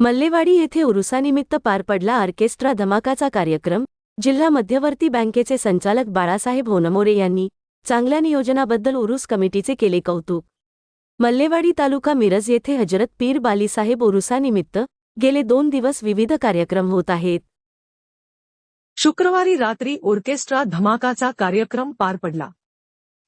मल्लेवाडी येथे उरुसानिमित्त पार पडला ऑर्केस्ट्रा धमाकाचा कार्यक्रम. जिल्हा मध्यवर्ती बँकेचे संचालक बाळासाहेब होनमोरे यांनी चांगल्या नियोजनाबद्दल उरुस कमिटीचे केले कौतुक. मल्लेवाडी तालुका मिरज येथे हजरत पीर बालीसाहेब उरुसानिमित्त गेले दोन दिवस विविध कार्यक्रम होत आहेत. शुक्रवारी रात्री ऑर्केस्ट्रा धमाकाचा कार्यक्रम पार पडला.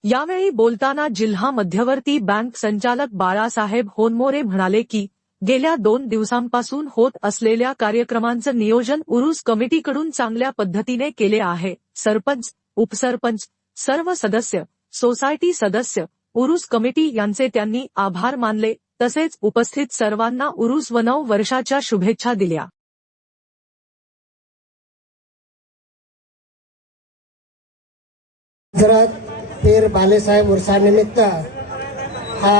यावेळी बोलताना जिल्हा मध्यवर्ती बँक संचालक बाळासाहेब होनमोरे म्हणाले की गेल्या दोन दिवसांपासून होत असलेल्या कार्यक्रमांचं नियोजन उरूस कमिटीकडून चांगल्या पद्धतीने केले आहे. सरपंच उपसरपंच सर्व सदस्य सोसायटी सदस्य उरूस कमिटी यांचे त्यांनी आभार मानले. तसेच उपस्थित सर्वांना उरूस व नऊ वर्षाच्या शुभेच्छा दिल्या. पीर बालेसाहेब उर्सानिमित्त हा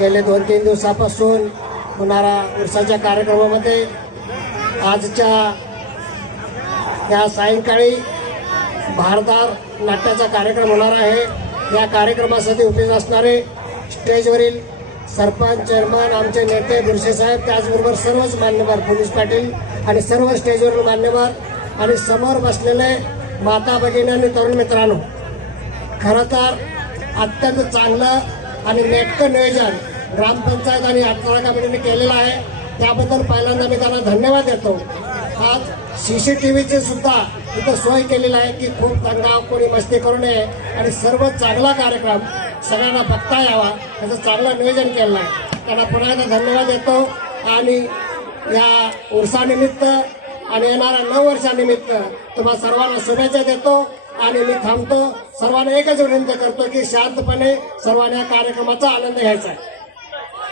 गेले दोन तीन दिवसापासून होणारा उर्साच्या कार्यक्रमामध्ये आजच्या या सायंकाळी भारदार नाट्याचा कार्यक्रम होणार आहे. या कार्यक्रमासाठी उपस्थित असणारे स्टेजवरील सरपंच चेअरमन आमचे नेते बुरशे साहेब त्याचबरोबर सर्वच मान्यवर पोलीस पाटील आणि सर्व स्टेजवरील मान्यवर आणि समोर बसलेले माता भगिनी आणि तरुण मित्रांनो खरं तर अत्यंत चांगलं आणि नेटकं नियोजन ग्रामपंचायत आणि यात्रा कमिटीने केलेला आहे. त्याबद्दल पहिल्यांदा मी त्यांना धन्यवाद देतो. आज सी सी टी व्हीची सुद्धा इथं सोय केलेली आहे की खूप दंगा कोणी मस्ती करू नये आणि सर्व चांगला कार्यक्रम सगळ्यांना बघता यावा. त्याचं चांगलं नियोजन केलं आहे. त्यांना पुन्हा एकदा धन्यवाद देतो. आणि या उर्सानिमित्त आणि येणाऱ्या नऊ वर्षानिमित्त तुम्हाला सर्वांना शुभेच्छा देतो. आणि मी थांबतो. सर्वांना एकच विनंती करतो की शांतपणे सर्वांना या कार्यक्रमाचा आनंद घ्यायचा आहे.